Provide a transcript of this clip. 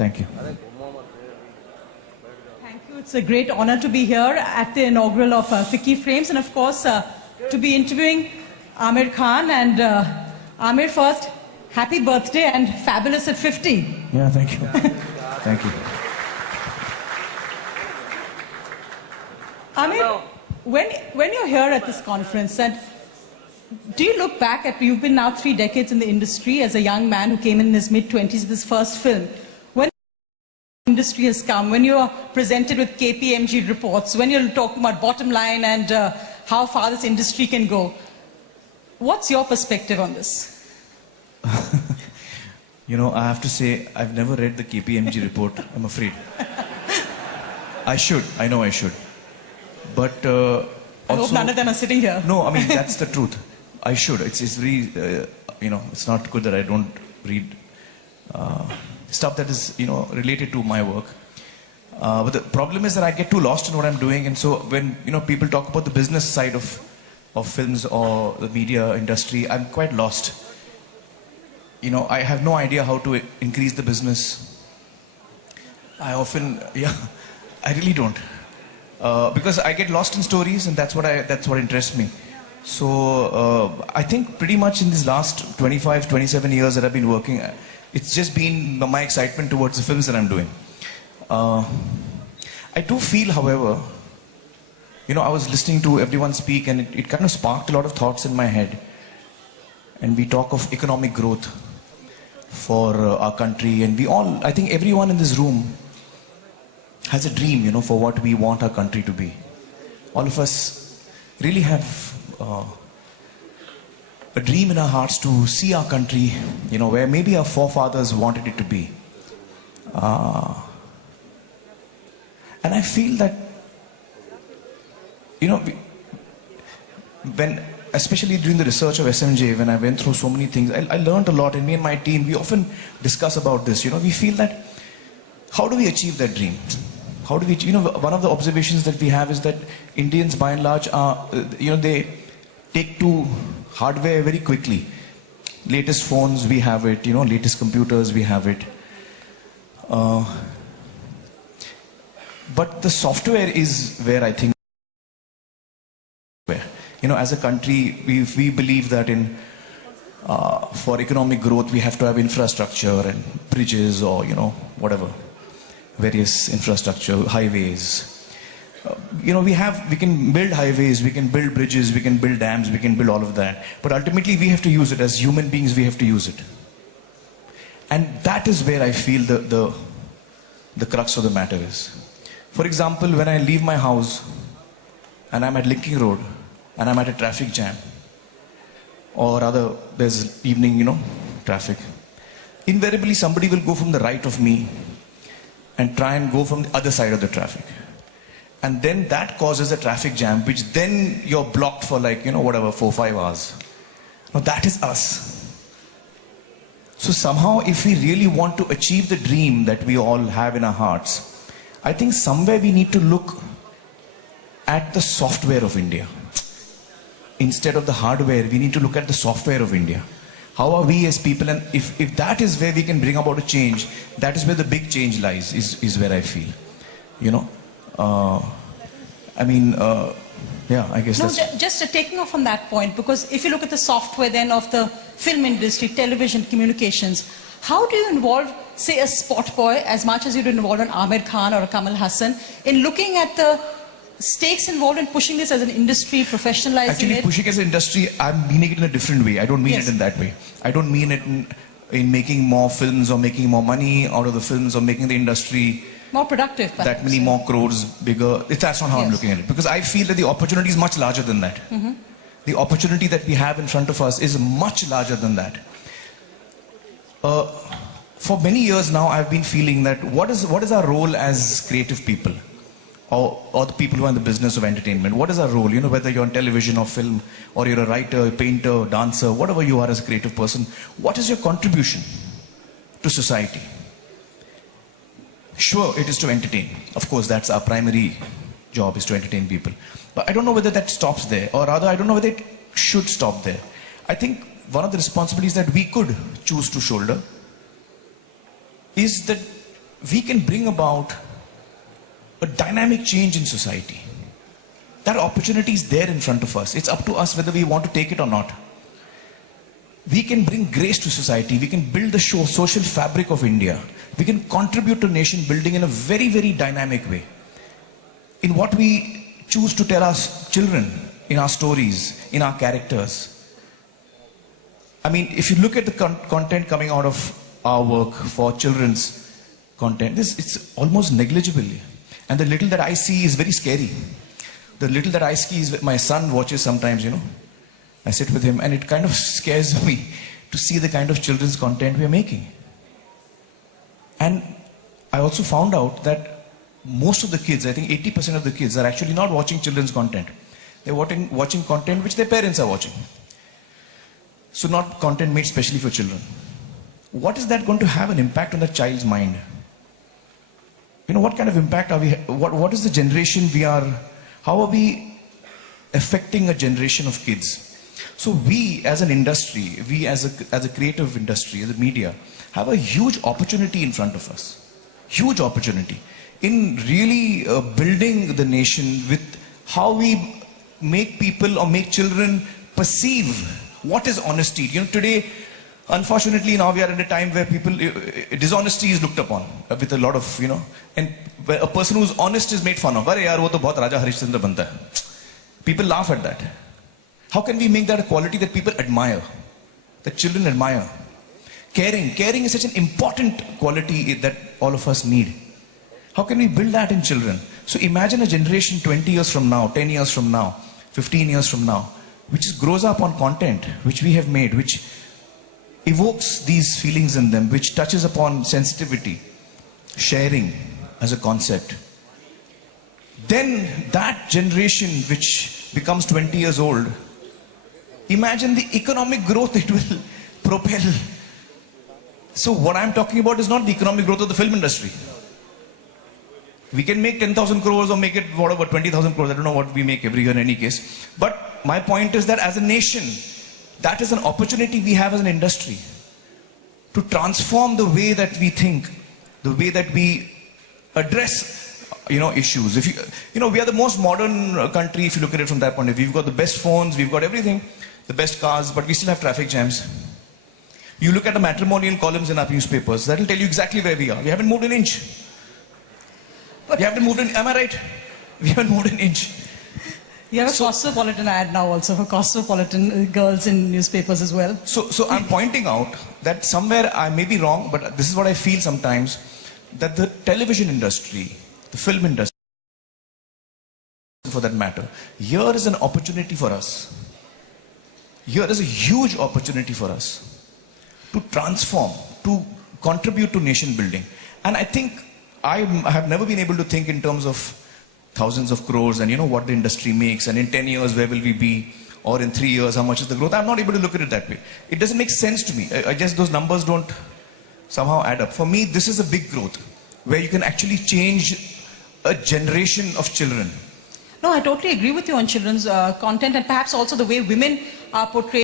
Thank you. Thank you. It's a great honor to be here at the inaugural of FICCI Frames and of course to be interviewing Aamir Khan. And Aamir, first, happy birthday and fabulous at 50. Yeah, thank you. Thank you. Aamir, when you're here at this conference, and do you look back at, you've been now 3 decades in the industry as a young man who came in his mid-20s with his first film. When the industry has come, when you're presented with KPMG reports, when you're talking about bottom line and how far this industry can go, what's your perspective on this? You know, I have to say, I've never read the KPMG report, I'm afraid. I should, I know I should. But also, I hope none of them are sitting here. No, I mean, that's the truth. I should. It's very, you know, it's not good that I don't read stuff that is, you know, related to my work. But the problem is that I get too lost in what I'm doing. And so when, you know, people talk about the business side of films or the media industry, I'm quite lost. You know, I have no idea how to increase the business. I often, yeah, I really don't. Because I get lost in stories and that's what interests me. So I think pretty much in these last 25, 27 years that I've been working, it's just been my excitement towards the films that I'm doing. I do feel, however, you know, I was listening to everyone speak and it kind of sparked a lot of thoughts in my head. And we talk of economic growth for our country, and we all, I think everyone in this room has a dream, you know, for what we want our country to be. All of us really have a dream in our hearts to see our country, you know, where maybe our forefathers wanted it to be. And I feel that, you know, especially during the research of SMJ, when I went through so many things, I learned a lot, and me and my team, we often discuss about this. You know, we feel that, how do we achieve that dream? How do we, you know, one of the observations that we have is that Indians by and large are, you know, they take to hardware very quickly. Latest phones, we have it, you know, latest computers, we have it. But the software is where I think, you know, as a country, we believe that for economic growth, we have to have infrastructure and bridges or, you know, whatever, various infrastructure, highways. You know, we can build highways, we can build bridges, we can build dams, we can build all of that. But ultimately, we have to use it. As human beings, we have to use it. And that is where I feel the crux of the matter is. For example, when I leave my house and I'm at Linking Road, and I'm at a traffic jam, or rather there's evening, you know, traffic, invariably somebody will go from the right of me and try and go from the other side of the traffic. And then that causes a traffic jam, which then you're blocked for like, whatever, 4-5 hours. Now that is us. So somehow if we really want to achieve the dream that we all have in our hearts, I think somewhere we need to look at the software of India. Instead of the hardware, we need to look at the software of India. How are we as people, and if that is where we can bring about a change, that is where the big change lies, is where I feel. I guess that's... Just taking off on that point, because if you look at the software then of the film industry, television, communications, how do you involve, say, a spot boy as much as you do involve an Aamir Khan or a Kaamal Haasan in looking at the stakes involved in pushing this as an industry, professionalizing it? Actually, pushing as an industry, I'm meaning it in a different way. I don't mean it in that way. I don't mean it in making more films or making more money out of the films or making the industry more productive, perhaps. That many more crores bigger. That's not how I'm looking at it. Because I feel that the opportunity is much larger than that. The opportunity that we have in front of us is much larger than that. For many years now, I've been feeling that what is our role as creative people? Or the people who are in the business of entertainment. What is our role? Whether you're on television or film, or you're a writer, a painter, dancer, whatever you are as a creative person, what is your contribution to society? Sure, it is to entertain. Of course, that's our primary job, is to entertain people. But I don't know whether that stops there, or rather, I don't know whether it should stop there. I think one of the responsibilities that we could choose to shoulder is that we can bring about a dynamic change in society. That opportunity is there in front of us. It's up to us whether we want to take it or not. We can bring grace to society. We can build the social fabric of India. We can contribute to nation building in a very, very dynamic way. In what we choose to tell our children, in our stories, in our characters. I mean, if you look at the content coming out of our work for children's content, it's almost negligible. And the little that I see is very scary. The little that I see is my son watches sometimes, I sit with him and it kind of scares me to see the kind of children's content we are making. And I also found out that most of the kids, I think 80% of the kids, are actually not watching children's content. They're watching content which their parents are watching. So not content made specially for children. What is that going to have an impact on the child's mind? What kind of impact are we, what is the generation we are, how are we affecting a generation of kids? So we as an industry, we as a creative industry, as a media, have a huge opportunity in front of us. Huge opportunity in really building the nation with how we make people or make children perceive what is honesty. Today, unfortunately, now we are in a time where dishonesty is looked upon with a lot of, and where a person who's honest is made fun of. Arey yaar, wo to bahut Raja Harishchandra banta hai. People laugh at that. How can we make that a quality that people admire, that children admire? Caring is such an important quality that all of us need. How can we build that in children? So imagine a generation 20 years from now, 10 years from now, 15 years from now, which grows up on content which we have made, which evokes these feelings in them, which touches upon sensitivity, sharing as a concept. Then that generation which becomes 20 years old, imagine the economic growth it will propel. So what I'm talking about is not the economic growth of the film industry. We can make 10,000 crores or make it whatever, 20,000 crores. I don't know what we make every year in any case. But my point is that as a nation, that is an opportunity we have as an industry to transform the way that we think, the way that we address, issues. If we are the most modern country if you look at it from that point of view. We've got the best phones, we've got everything, the best cars, but we still have traffic jams. You look at the matrimonial columns in our newspapers, that will tell you exactly where we are. We haven't moved an inch. We haven't moved an, am I right? We haven't moved an inch. You have a cosmopolitan ad now also for cosmopolitan girls in newspapers as well. So I'm pointing out that somewhere I may be wrong, but this is what I feel sometimes, that the television industry, the film industry, for that matter, here is an opportunity for us. Here is a huge opportunity for us to transform, to contribute to nation building. And I think I have never been able to think in terms of thousands of crores and what the industry makes, and in 10 years where will we be, or in 3 years how much is the growth. I'm not able to look at it that way. It doesn't make sense to me. I guess those numbers don't somehow add up. For me, this is a big growth where you can actually change a generation of children. No, I totally agree with you on children's content, and perhaps also the way women are portrayed.